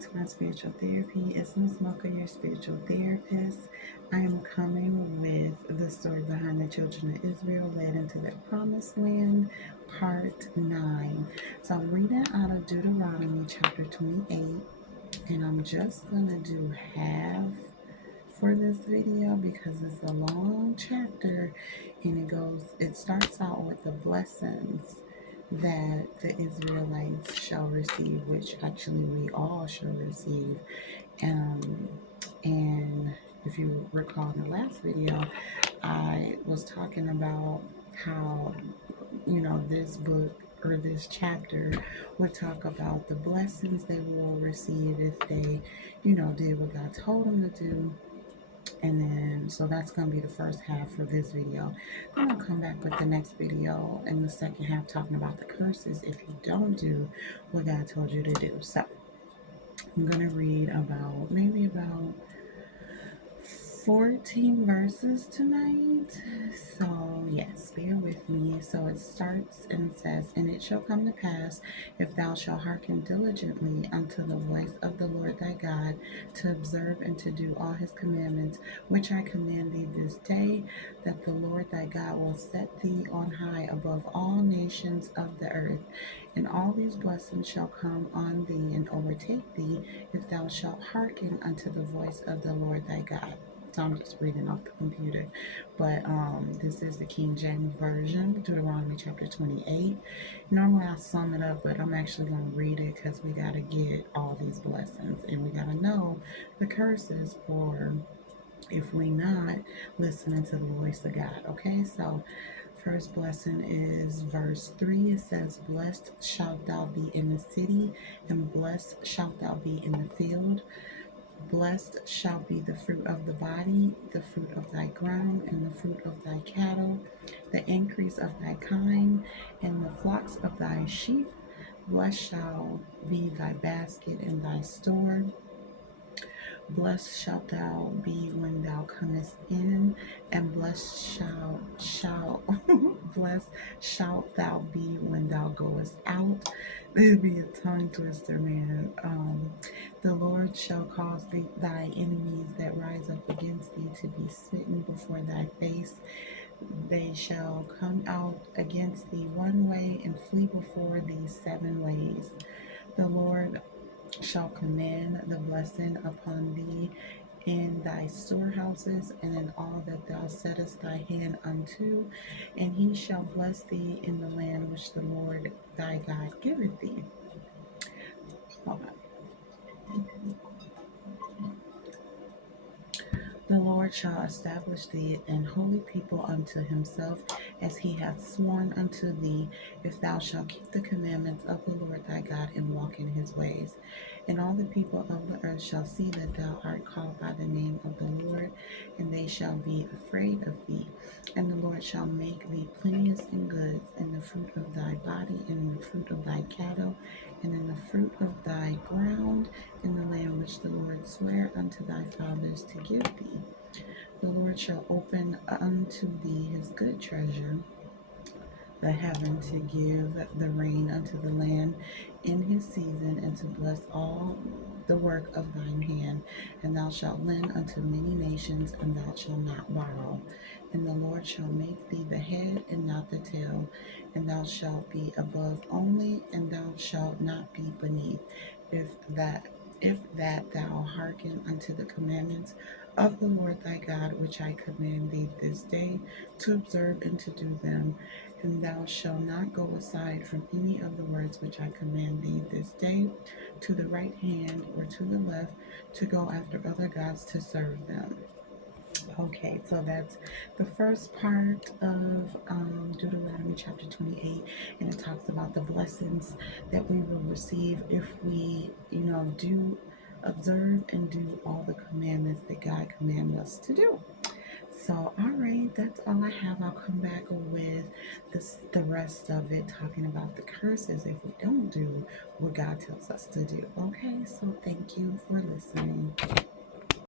back to my spiritual therapy. It's Miss Mocha, your spiritual therapist. I am coming with the story behind the children of Israel led into their promised land, part 9. So I'm reading out of Deuteronomy chapter 28, and I'm just going to do half for this video because it's a long chapter, and it starts out with the blessings that the Israelites shall receive, which actually we all shall receive. And if you recall in the last video, I was talking about how, this book or this chapter would talk about the blessings they will receive if they, did what God told them to do. And then, so that's going to be the first half for this video. Then I'll come back with the next video in the second half talking about the curses if you don't do what God told you to do. So I'm going to read maybe about 14 verses tonight. So, yes, bear with me. So it starts and it says, "And it shall come to pass, if thou shalt hearken diligently unto the voice of the Lord thy God, to observe and to do all his commandments, which I command thee this day, that the Lord thy God will set thee on high above all nations of the earth. And all these blessings shall come on thee and overtake thee, if thou shalt hearken unto the voice of the Lord thy God." So I'm just reading off the computer, but this is the King James Version, Deuteronomy chapter 28. Normally I sum it up, but I'm actually going to read it because we got to get all these blessings, and we got to know the curses for if we not listening to the voice of God. Okay, so first blessing is verse 3. It says, "Blessed shalt thou be in the city, and blessed shalt thou be in the field. Blessed shall be the fruit of the body, the fruit of thy ground, and the fruit of thy cattle, the increase of thy kind, and the flocks of thy sheep. Blessed shall be thy basket and thy store. Blessed shalt thou be when thou comest in, and blessed shalt thou be when thou goest out." There'd be a tongue twister, man. "The Lord shall cause thy enemies that rise up against thee to be smitten before thy face. They shall come out against thee one way, and flee before thee 7 ways. The Lord shall command the blessing upon thee in thy storehouses, and in all that thou settest thy hand unto, and he shall bless thee in the land which the Lord thy God giveth thee." Hold on. "The Lord shall establish thee an holy people unto himself, as he hath sworn unto thee, if thou shalt keep the commandments of the Lord thy God, and walk in his ways. And all the people of the earth shall see that thou art called by the name of the Lord, and they shall be afraid of thee. And the Lord shall make thee plenteous in goods, in the fruit of thy body, and in the fruit of thy cattle, and in the fruit of thy ground, in the land which the Lord sware unto thy fathers to give thee. The Lord shall open unto thee his good treasure, the heaven, to give the rain unto the land in his season, and to bless all the work of thine hand. And thou shalt lend unto many nations, and thou shalt not borrow. And the Lord shall make thee the head and not the tail, and thou shalt be above only, and thou shalt not be beneath. If that thou hearken unto the commandments of the Lord thy God, which I command thee this day, to observe and to do them. And thou shalt not go aside from any of the words which I command thee this day, to the right hand or to the left, to go after other gods to serve them." Okay, so that's the first part of Deuteronomy chapter 28, and it talks about the blessings that we will receive if we, do observe and do all the commandments that God commanded us to do. So, all right, that's all I have. I'll come back with the rest of it, talking about the curses if we don't do what God tells us to do. Okay, so thank you for listening.